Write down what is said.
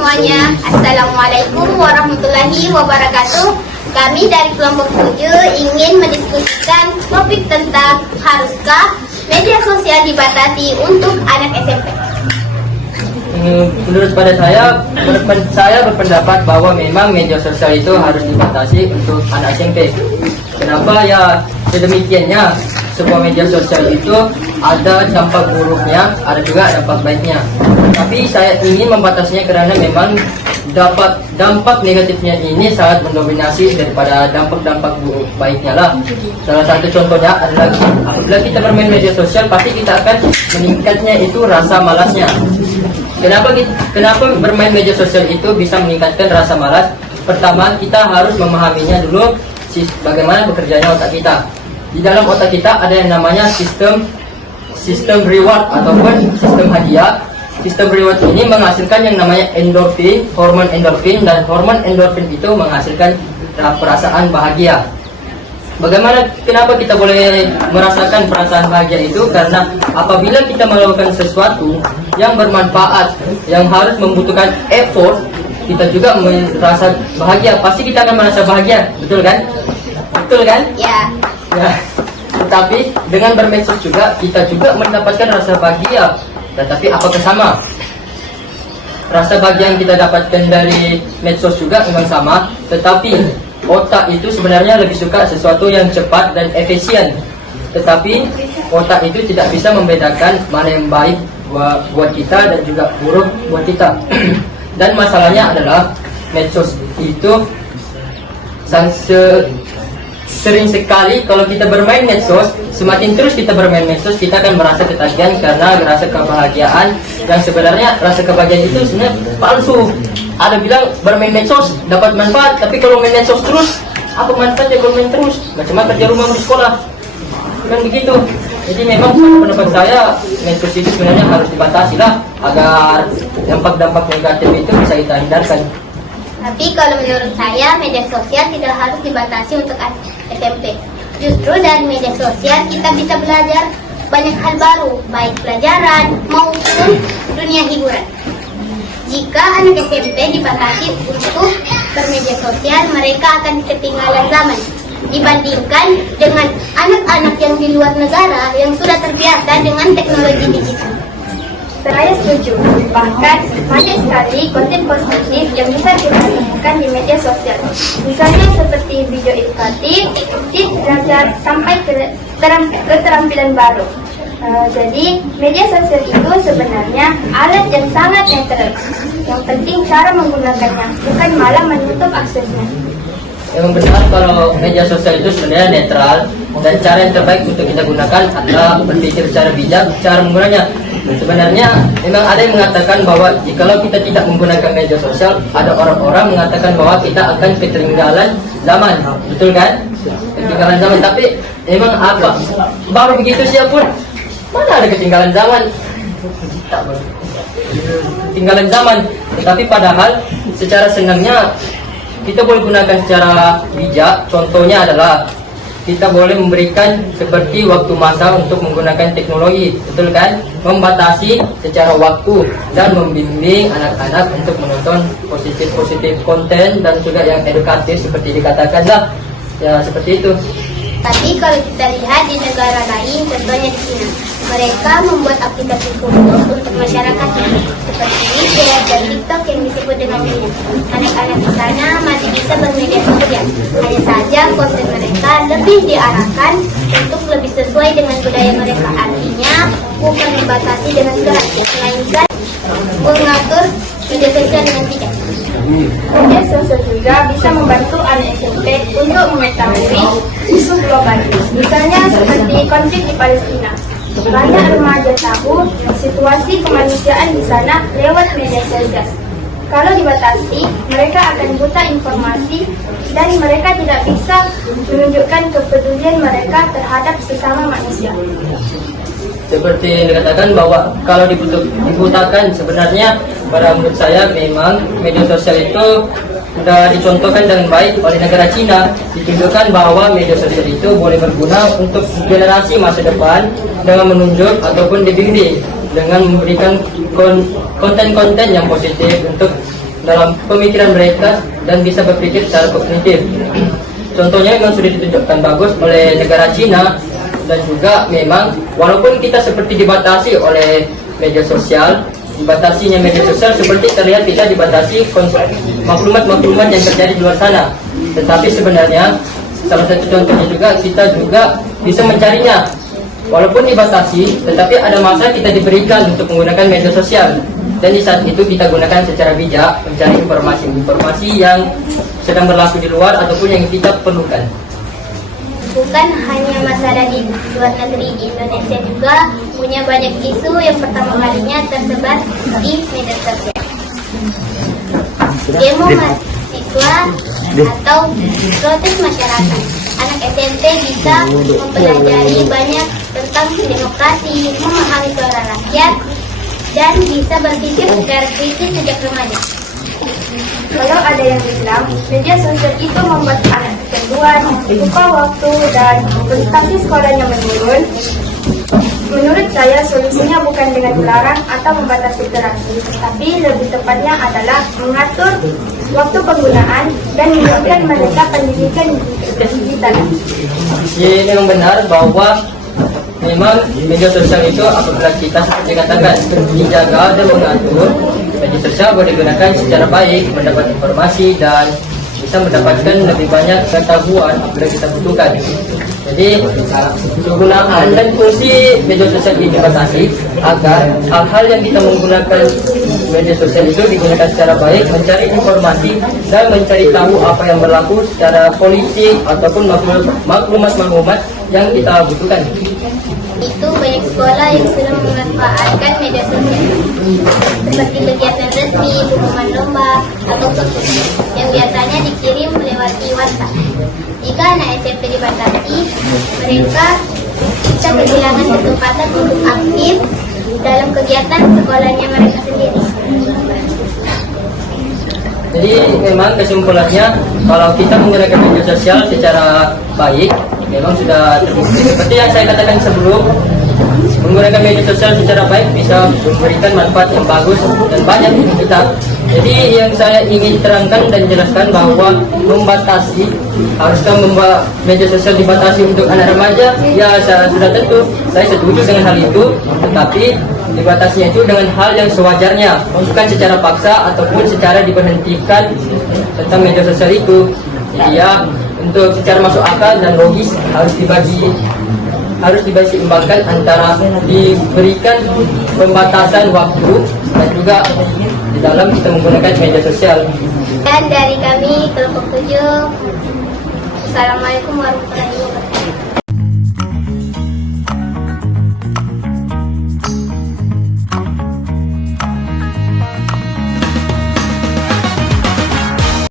semuanya. Assalamualaikum warahmatullahi wabarakatuh. Kami dari kelompok 7 ingin mendiskusikan topik tentang haruskah media sosial dibatasi untuk anak SMP. Menurut saya berpendapat bahwa memang media sosial itu harus dibatasi untuk anak SMP. Kenapa ya sedemikiannya? Sebuah media sosial itu ada dampak buruknya, ada juga dampak baiknya. Tapi saya ingin membatasinya karena memang dampak negatifnya ini sangat mendominasi daripada dampak buruk baiknya lah. Salah satu contohnya adalah apabila kita bermain media sosial, pasti kita akan meningkatnya itu rasa malasnya. Kenapa bermain media sosial itu bisa meningkatkan rasa malas? Pertama, kita harus memahaminya dulu bagaimana bekerjanya otak kita. Di dalam otak kita ada yang namanya sistem reward ataupun sistem hadiah. Sistem reward ini menghasilkan yang namanya endorfin, hormon endorfin, dan hormon endorfin itu menghasilkan perasaan bahagia. Kenapa kita boleh merasakan perasaan bahagia itu? Karena apabila kita melakukan sesuatu yang bermanfaat, yang harus membutuhkan effort, kita juga merasa bahagia. Pasti kita akan merasa bahagia, betul kan? Betul kan? Ya. Ya. Tetapi dengan bermedsos juga kita juga mendapatkan rasa bahagia. Tetapi apakah sama? Rasa bahagia yang kita dapatkan dari medsos juga memang sama, tetapi otak itu sebenarnya lebih suka sesuatu yang cepat dan efisien. Tetapi otak itu tidak bisa membedakan mana yang baik buat kita dan juga buruk buat kita. Dan masalahnya adalah medsos itu sering sekali kalau kita bermain medsos, semakin terus kita bermain medsos, kita akan merasa ketagihan karena rasa kebahagiaan yang sebenarnya rasa kebahagiaan itu sebenarnya palsu. Ada bilang bermain medsos dapat manfaat, tapi kalau main medsos terus, apa manfaatnya kalau main terus? Macam kerja rumah di sekolah, kan begitu. Jadi memang pendapat saya medsos itu sebenarnya harus dibatasi lah agar dampak-dampak negatif itu bisa kita hindarkan. Tapi kalau menurut saya media sosial tidak harus dibatasi untuk anak SMP. Justru dari media sosial kita bisa belajar banyak hal baru, baik pelajaran maupun dunia hiburan. Jika anak SMP dibatasi untuk bermedia sosial, mereka akan ketinggalan zaman dibandingkan dengan anak-anak yang di luar negara yang sudah terbiasa dengan teknologi digital. Saya setuju, bahkan banyak sekali konten positif yang bisa kita temukan di media sosial. Misalnya seperti video edukatif, tips belajar, sampai keterampilan baru. Jadi, media sosial itu sebenarnya alat yang sangat netral. Yang penting cara menggunakannya, bukan malah menutup aksesnya. Memang benar kalau media sosial itu sebenarnya netral, dan cara yang terbaik untuk kita gunakan adalah berpikir secara bijak, cara menggunakannya. Sebenarnya memang ada yang mengatakan bahwa jikalau kita tidak menggunakan media sosial, ada orang-orang mengatakan bahwa kita akan ketinggalan zaman, betul kan? Ketinggalan zaman, tapi memang apa? Baru begitu siapun, mana ada ketinggalan zaman? Ketinggalan zaman, tetapi padahal secara senangnya kita boleh gunakan secara bijak. Contohnya adalah kita boleh memberikan seperti waktu masa untuk menggunakan teknologi, betul kan? Membatasi secara waktu dan membimbing anak-anak untuk menonton positif konten dan juga yang edukatif seperti dikatakan lah. Ya seperti itu. Tapi kalau kita lihat di negara lain, contohnya di China, mereka membuat aplikasi khusus untuk masyarakat seperti WeChat dan TikTok yang disebut dengan Mini. Anak-anak di sana masih bisa bermedia sosial. Hanya saja konten mereka lebih diarahkan untuk lebih sesuai dengan budaya mereka. Artinya bukan membatasi dengan keras, melainkan mengatur media sosial dengan bijak. Media sosial juga bisa membantu anak SMP untuk mengetahui isu global, misalnya seperti konflik di Palestina. Banyak remaja tahu situasi kemanusiaan di sana lewat media sosial. Kalau dibatasi, mereka akan buta informasi dan mereka tidak bisa menunjukkan kepedulian mereka terhadap sesama manusia. Seperti yang dikatakan bahwa kalau dibutakan, sebenarnya pada menurut saya memang media sosial itu sudah dicontohkan dengan baik oleh negara Cina. Ditunjukkan bahwa media sosial itu boleh berguna untuk generasi masa depan dengan menunjuk ataupun dibimbing dengan memberikan konten-konten yang positif untuk dalam pemikiran mereka dan bisa berpikir secara kognitif. Contohnya memang sudah ditunjukkan bagus oleh negara Cina, dan juga memang walaupun kita seperti dibatasi oleh media sosial, dibatasinya media sosial seperti terlihat kita dibatasi maklumat-maklumat yang terjadi di luar sana. Tetapi sebenarnya salah satu contohnya juga kita juga bisa mencarinya. Walaupun dibatasi, tetapi ada masa kita diberikan untuk menggunakan media sosial. Dan di saat itu kita gunakan secara bijak mencari informasi-informasi yang sedang berlaku di luar ataupun yang kita perlukan. Bukan hanya masalah di luar negeri, di Indonesia juga punya banyak isu yang pertama kalinya tersebar di media sosial. Demo mahasiswa atau protes masyarakat. Anak SMP bisa mempelajari banyak tentang demokrasi, memahami suara rakyat, dan bisa berpikir secara kritis sejak remaja. Kalau ada yang bilang media sosial itu membuat anak kecanduan, lupa waktu, dan prestasi sekolahnya menurun, menurut saya solusinya bukan dengan melarang atau membatasi interaksi, tapi lebih tepatnya adalah mengatur waktu penggunaan dan memberikan mereka pendidikan digital. Ini memang benar bahwa memang media sosial itu apabila kita seperti katakan dijaga dan mengatur, media sosial boleh digunakan secara baik, mendapat informasi dan bisa mendapatkan lebih banyak pengetahuan apabila kita butuhkan. Jadi penggunaan dan fungsi media sosial ini dibatasi agar hal-hal yang kita menggunakan media sosial itu digunakan secara baik, mencari informasi dan mencari tahu apa yang berlaku secara politik ataupun maklumat-maklumat yang kita butuhkan. Itu banyak sekolah yang sudah memanfaatkan media sosial seperti kegiatan resmi, pengumuman lomba, atau kursus yang biasanya dikirim melewati WhatsApp. Jika anak SMP dibatasi, mereka bisa kehilangan kesempatan untuk aktif dalam kegiatan sekolahnya mereka sendiri. Jadi memang kesimpulannya kalau kita menggunakan media sosial secara baik, memang sudah terbukti. Seperti yang saya katakan sebelum, menggunakan media sosial secara baik bisa memberikan manfaat yang bagus dan banyak untuk kita. Jadi yang saya ingin terangkan dan jelaskan bahwa membatasi, haruskah membuat media sosial dibatasi untuk anak remaja? Ya, sudah tentu saya setuju dengan hal itu, tetapi dibatasinya itu dengan hal yang sewajarnya, bukan secara paksa ataupun secara diberhentikan tentang media sosial itu. Jadi ya, untuk secara masuk akal dan logis harus diseimbangkan antara diberikan pembatasan waktu dan juga di dalam kita menggunakan media sosial. Dan dari kami kelompok 7, Assalamualaikum warahmatullahi wabarakatuh.